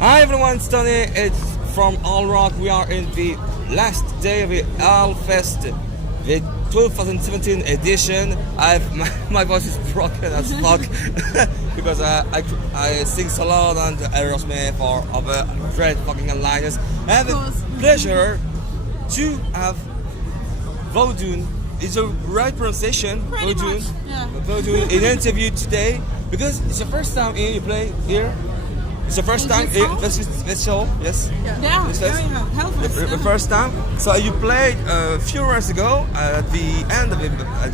Hi everyone, it's Tony. It's from All Rock. We are in the last day of the Hellfest, the 2017 edition. My voice is broken as fuck because I sing so loud on the Remerciements for other great fucking liners. I have the pleasure to have Vôdûn. Is the right pronunciation? Vôdûn. Yeah. Vôdûn in interview today because it's your first time you play here. It's the first time this show, yes? Yeah, Hellfest. The first time. So you played a few hours ago at the end of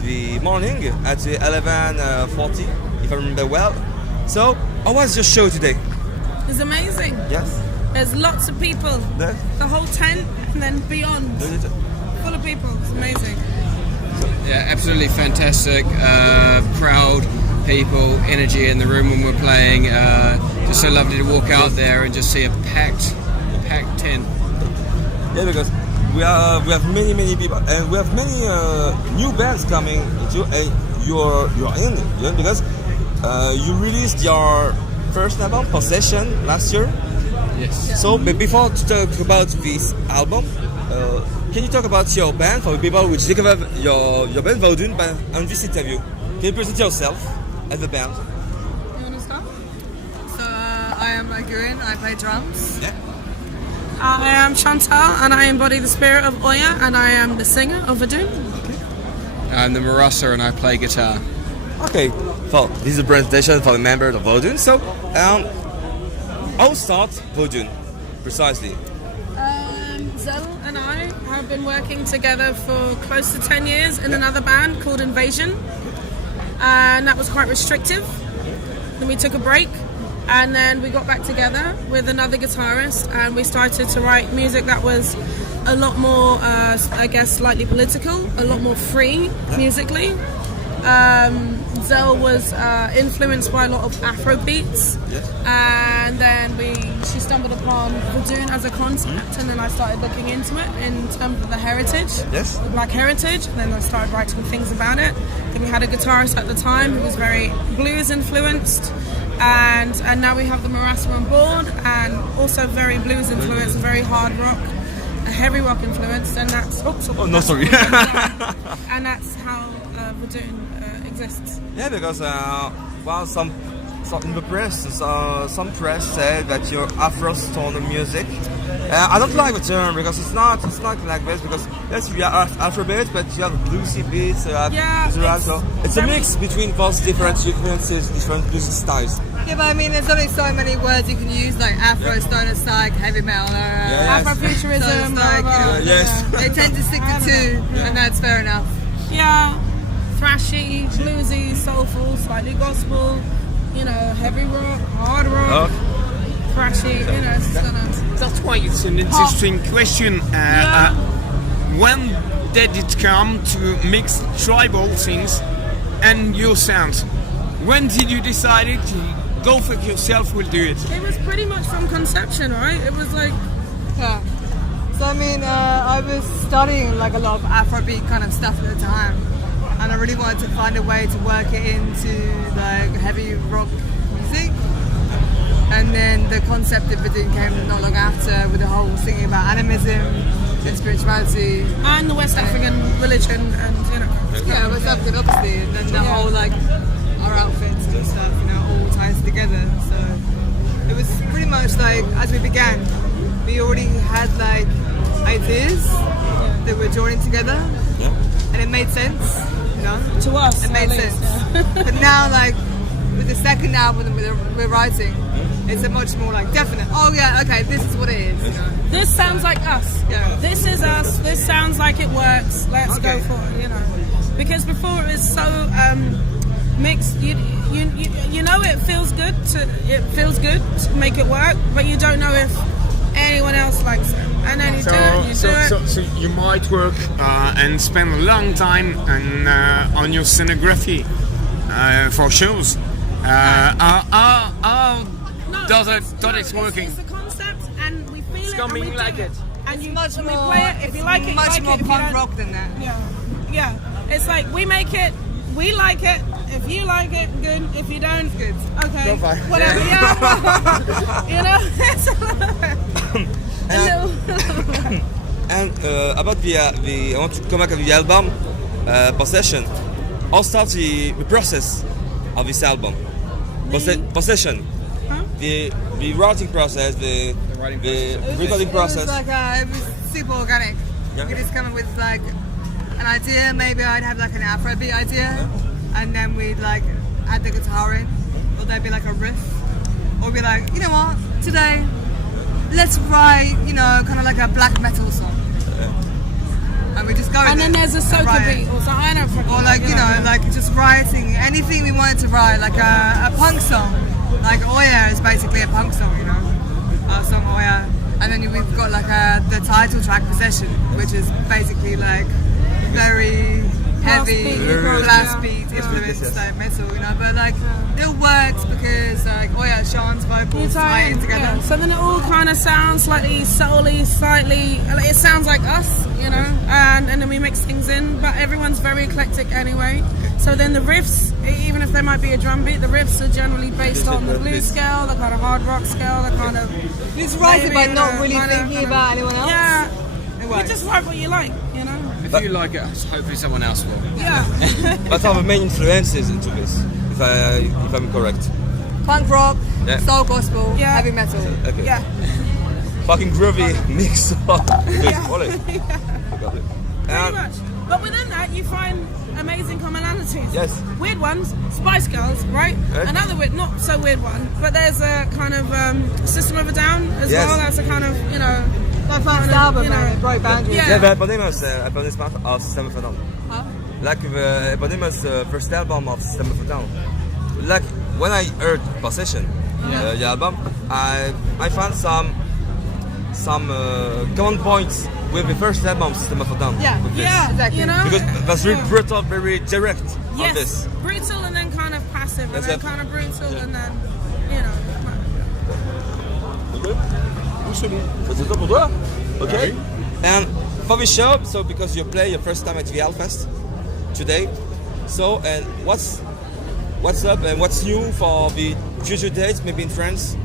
the morning at 11:40, if I remember well. So how was your show today? It's amazing. Yes. There's lots of people. Yes. The whole tent and then beyond. Full of people. It's amazing. Yeah, absolutely fantastic. Crowd, people, energy in the room when we're playing. Just so lovely to walk out there and just see a packed tent. Yeah, because we have many people and we have many new bands coming into, and you're in because you released your first album, Possession, last year. Yes. So before to talk about this album, can you talk about your band for the people which discover your band Vôdûn on this interview? Can you present yourself as the band? You want to start? So I am Erwan, I play drums. Yeah. I am Chantal and I embody the spirit of Oya and I am the singer of Vôdûn. I'm the Marassa and I play guitar. Okay, so this is a presentation for the members of Vôdûn. So, I'll start Vôdûn, precisely. Zell and I have been working together for close to 10 years in another band called Invasion. And that was quite restrictive. Then we took a break and then we got back together with another guitarist and we started to write music that was a lot more, I guess, slightly political, a lot more free musically. Zell was influenced by a lot of Afro beats, and then she stumbled upon Vôdûn as a concept, and then I started looking into it in terms of the heritage, the black heritage, and then I started writing things about it. Then we had a guitarist at the time who was very blues influenced, and now we have the Mercredi on board, and also very blues influenced, very hard rock, a heavy rock influence, and that's and that's how Vôdûn exists. Yeah, because some in the press, some press said that you're Afro-stoner music. I don't like the term because it's not like this. Because yes, we are Afrobeat, but you have bluesy beats. So it's a mix between those different influences, different music styles. Yeah, but I mean, there's only so many words you can use, like Afro, stoner, psych, heavy metal, Afrofuturism. So it's like, they tend to stick to two, and that's fair enough. Yeah, thrashy, bluesy, soulful, slightly gospel, heavy rock, hard rock, thrashy, it's gonna... That's why it's an interesting question. When did it come to mix tribal things and your sounds? When did you decide to go for yourself will do it? It was pretty much from conception, right? It was like... Yeah. So I mean, I was studying like a lot of Afrobeat kind of stuff at the time. And I really wanted to find a way to work it into like heavy rock music. And then the concept of Vôdûn came not long after with the whole singing about animism and spirituality. And the West African religion and, Yeah, West African obviously. And then the whole like our outfits and stuff, all ties together. So it was pretty much like, as we began, we already had like ideas that were joining together. And it made sense. To us, it made sense. But now, like with the second album that we're writing, it's a much more like definite. Oh yeah, okay, this is what it is. This sounds like us. Yeah. This is us. This sounds like it works. Let's go for it. Because before it was so mixed. It feels good to make it work, but you don't know if anyone else likes it. And then you do it. So you might work and spend a long time on your scenography for shows. How does it working? It's a concept, and we feel it, coming and we like do it. And you much more. play it. If you like it, much you more like it. punk rock than that. Yeah. It's like we make it. we like it. If you like it, good. If you don't, good. Okay, Go far. whatever. Yeah, you know. It's a little. And about the I want to come back to the album Possession. How starts the process of this album? Possession. Huh? The writing process, the recording process. It was super organic. Yeah. We just come up with like an idea. Maybe I'd have like an Afrobeat idea, and then we'd like add the guitar in, or there'd be like a riff, or be like, you know what, today let's write, you know, kind of like a black metal song. And we just go. And then there's a soca beat or something. I don't fucking or like, you know, like just writing anything we wanted to write, like a punk song. Like Oya is basically a punk song, you know, our song Oya. And then we've got like the title track Possession, which is basically like very heavy blast beat influenced like metal, you know. But like it works because like Oya, Sean's vocals tie in together. Yeah. So then it all kind of sounds slightly soul-y, slightly. Like, it sounds like us, you know. And then we mix things in, but everyone's very eclectic anyway. So then the riffs, even if there might be a drum beat, the riffs are generally based on the blues scale, the kind of hard rock scale, the kind of. It's writing by not really thinking about anyone else. Yeah, you just write what you like, you know. If you like it, hopefully someone else will. Yeah. What are the main influences into this, if I'm correct? Punk rock, soul gospel, Yeah. heavy metal. Okay. Yeah. Fucking groovy mix of this quality. Pretty much. But within that, you find amazing commonalities. Yes. Weird ones, Spice Girls, right? Yes. Another weird, not so weird one, but there's a kind of System of a Down as Yes. well. That's a kind of, you know. That first album, you know, man, it broke boundaries. Yeah. the eponymous of System of a Down. Huh? Like the eponymous first album of System of a Down. Like when I heard Possession, the album, I found some common points with the first album System of a Down. Yeah. with this. Yeah, Exactly. you know. Because that's very brutal, very direct on Yes, this. brutal and then kind of passive, That's and then it. kind of brutal and then, you know. C'est tout pour toi? Okay. And for the show, so because you play your first time at the Hellfest today, so and what's up and what's new for the future dates, maybe in France?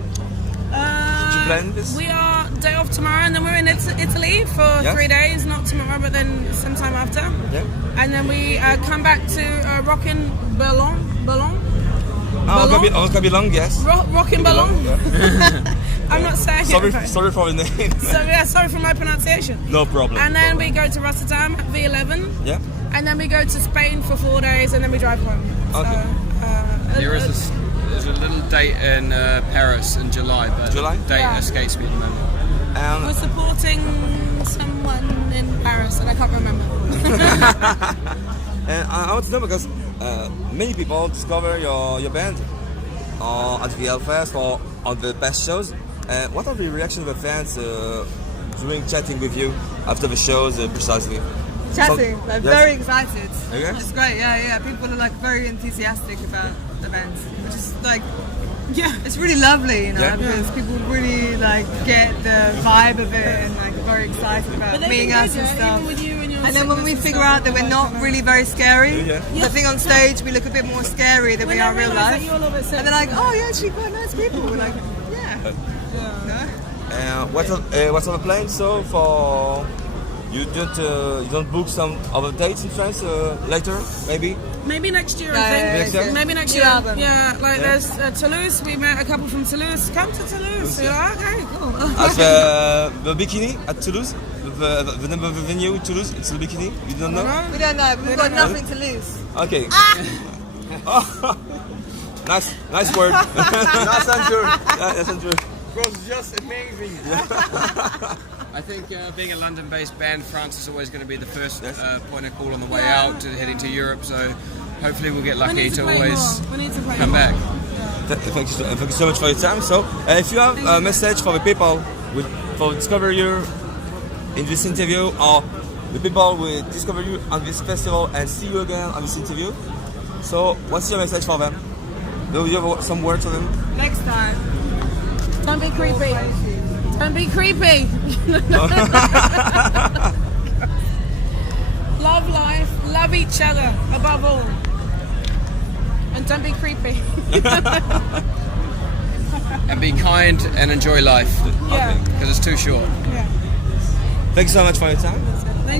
Did you plan this? We are day off tomorrow, and then we're in Italy for 3 days. Not tomorrow, but then sometime after. Yeah. And then we come back to Rockin' Ballon. It's gonna be long, yes. Rockin' Ballon. Yeah. I'm not saying sorry it. for the name. Sorry for my pronunciation. No problem. And then we go to Rotterdam at V11. Yeah. And then we go to Spain for 4 days, and then we drive home. Okay. There's a little date in Paris in July, but July? the date escapes me at the moment. We're supporting someone in Paris, and I can't remember. And I want to know because many people discover your band at the Hellfest or on the past shows. What are the reactions of the fans during chatting with you after the shows precisely? Chatting, So- they're yes. very excited. Okay. It's great, yeah. People are like very enthusiastic about the band, which is like, it's really lovely, you know, Yeah. because people really like get the vibe of it and like are very excited about But they meeting can us do and that, stuff. even with you and your And then when we sickness and figure stuff, out that we're like, not really very scary, Yeah. I think on stage we look a bit more scary than When we I are in real realise life. that you're a little bit sick. And they're like, oh, you're actually quite nice people. We're like, yeah. No? What's on the plan? So for you don't book some other dates in France later, maybe? Maybe next year, Yeah, I think. yeah, Next year? Maybe next New year. album. Yeah, like Yeah. there's Toulouse. We met a couple from Toulouse. Come to Toulouse. You're like, okay, cool. At the Bikini at Toulouse, the name of the venue in Toulouse, it's the Bikini. You don't know? We don't know, but we've got nothing to lose. Okay. Nice word. Nice answer. Nice answer. It was just amazing. I think being a London-based band, France is always going to be the first point of call on the way Yeah. out to heading to Europe. So hopefully we'll get We lucky need to play always more. We need to play come more. back. Thank you so much for your time. So, if you have a message for the people for discover you in this interview, or the people will discover you on this festival and see you again on this interview, so what's your message for them? Do you have some words for them? Next time. Don't be creepy. Don't be creepy. Love life. Love each other above all. And don't be creepy. And be kind and enjoy life. Yeah. Because it's too short. Yeah. Thank you so much for your time. Thank you.